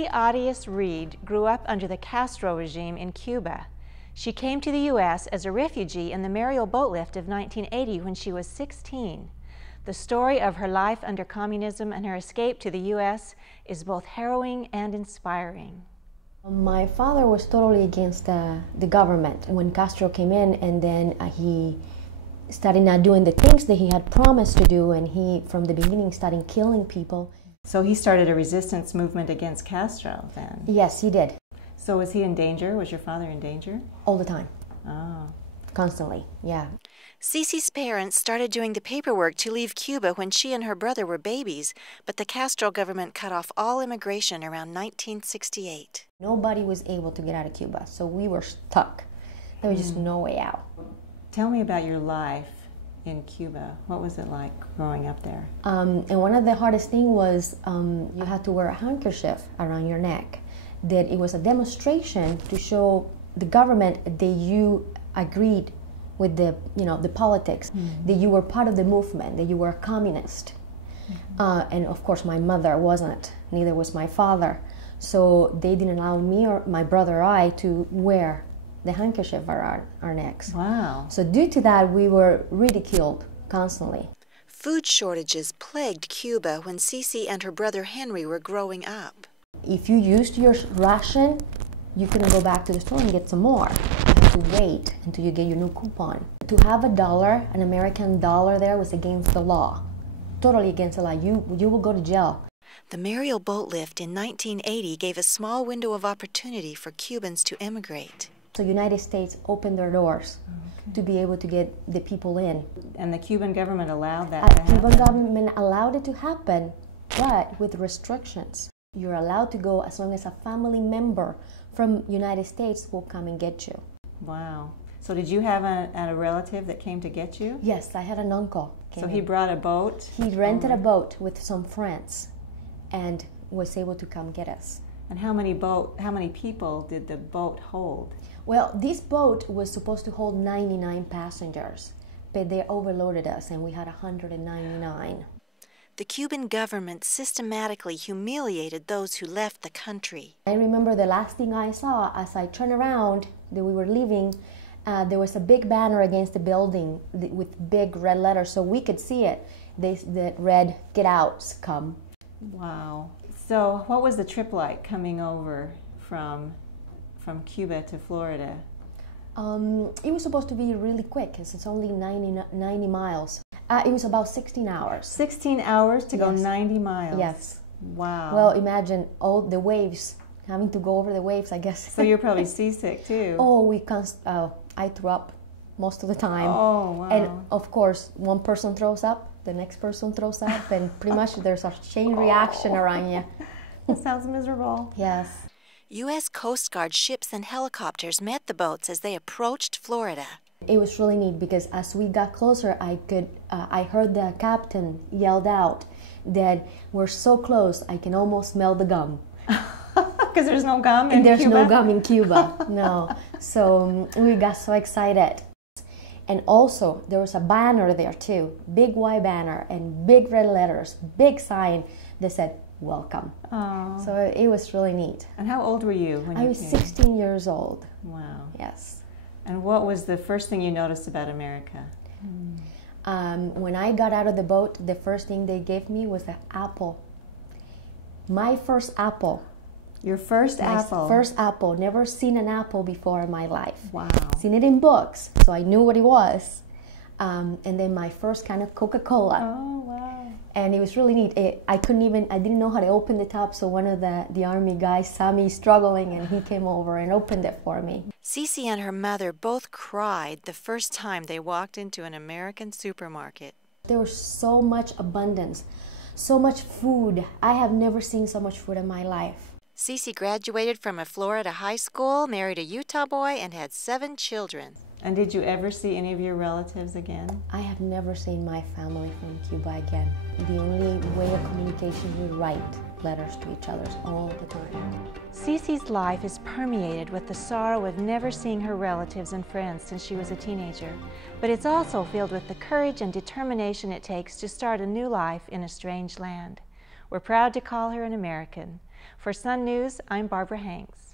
Sisy Arial Reed grew up under the Castro regime in Cuba. She came to the U.S. as a refugee in the Mariel Boatlift of 1980 when she was 16. The story of her life under communism and her escape to the U.S. is both harrowing and inspiring. My father was totally against the government when Castro came in, and then he started not doing the things that he had promised to do, and he, from the beginning, started killing people. So he started a resistance movement against Castro then? Yes, he did. So was he in danger? Was your father in danger? All the time. Oh. Constantly, yeah. Sisy's parents started doing the paperwork to leave Cuba when she and her brother were babies, but the Castro government cut off all immigration around 1968. Nobody was able to get out of Cuba, so we were stuck. There was just no way out. Tell me about your life in Cuba. What was it like growing up there? And one of the hardest things was you had to wear a handkerchief around your neck. That it was a demonstration to show the government that you agreed with the, the politics, that you were part of the movement, that you were a communist. And of course my mother wasn't, neither was my father. So they didn't allow me or my brother or I to wear the handkerchief around our necks. Wow. So due to that, we were ridiculed constantly. Food shortages plagued Cuba when Sisy and her brother Henry were growing up. If you used your ration, you couldn't go back to the store and get some more. You had to wait until you get your new coupon. To have a dollar, an American dollar there, was against the law. Totally against the law. You will go to jail. The Mariel Boatlift in 1980 gave a small window of opportunity for Cubans to emigrate. So the United States opened their doors to be able to get the people in. And the Cuban government allowed that to happen? The Cuban government allowed it to happen, but with restrictions. You're allowed to go as long as a family member from United States will come and get you. Wow. So did you have a relative that came to get you? Yes, I had an uncle. So he brought a boat? He rented a boat with some friends and was able to come get us. And how many people did the boat hold? Well, this boat was supposed to hold 99 passengers, but they overloaded us and we had 199. The Cuban government systematically humiliated those who left the country. I remember the last thing I saw as I turned around that we were leaving, there was a big banner against the building with big red letters so we could see it. That read, "Get out, come." Wow. So what was the trip like coming over from Cuba to Florida? It was supposed to be really quick because it's only 90 miles. It was about 16 hours. 16 hours to go 90 miles? Yes. Wow. Well, imagine all the waves, having to go over the waves, I guess. So you're probably seasick too? Oh, I threw up most of the time. Oh, wow. And of course, one person throws up, the next person throws up, and pretty much there's a chain reaction around you. That sounds miserable. Yes. U.S. Coast Guard ships and helicopters met the boats as they approached Florida. It was really neat because as we got closer, I heard the captain yelled out that we're so close, I can almost smell the gum. Because there's no gum in Cuba? There's no gum in Cuba, no. So we got so excited. And also, there was a banner there too, big white banner and big red letters, big sign that said, "Welcome." Oh. So it was really neat. And how old were you when you came? I was 16 years old. Wow. Yes. And what was the first thing you noticed about America? When I got out of the boat, the first thing they gave me was an apple. My first apple. Your first apple? My first apple. Never seen an apple before in my life. Wow. Seen it in books, so I knew what it was. And then my first kind of Coca-Cola. Oh, wow. And it was really neat. I didn't know how to open the top, so one of the army guys saw me struggling and he came over and opened it for me. Sisy and her mother both cried the first time they walked into an American supermarket. There was so much abundance, so much food. I have never seen so much food in my life. Sisy graduated from a Florida high school, married a Utah boy, and had 7 children. And did you ever see any of your relatives again? I have never seen my family from Cuba again. The only way of communication, we write letters to each other all the time. Sisy's life is permeated with the sorrow of never seeing her relatives and friends since she was a teenager. But it's also filled with the courage and determination it takes to start a new life in a strange land. We're proud to call her an American. For Sun News, I'm Barbara Hanks.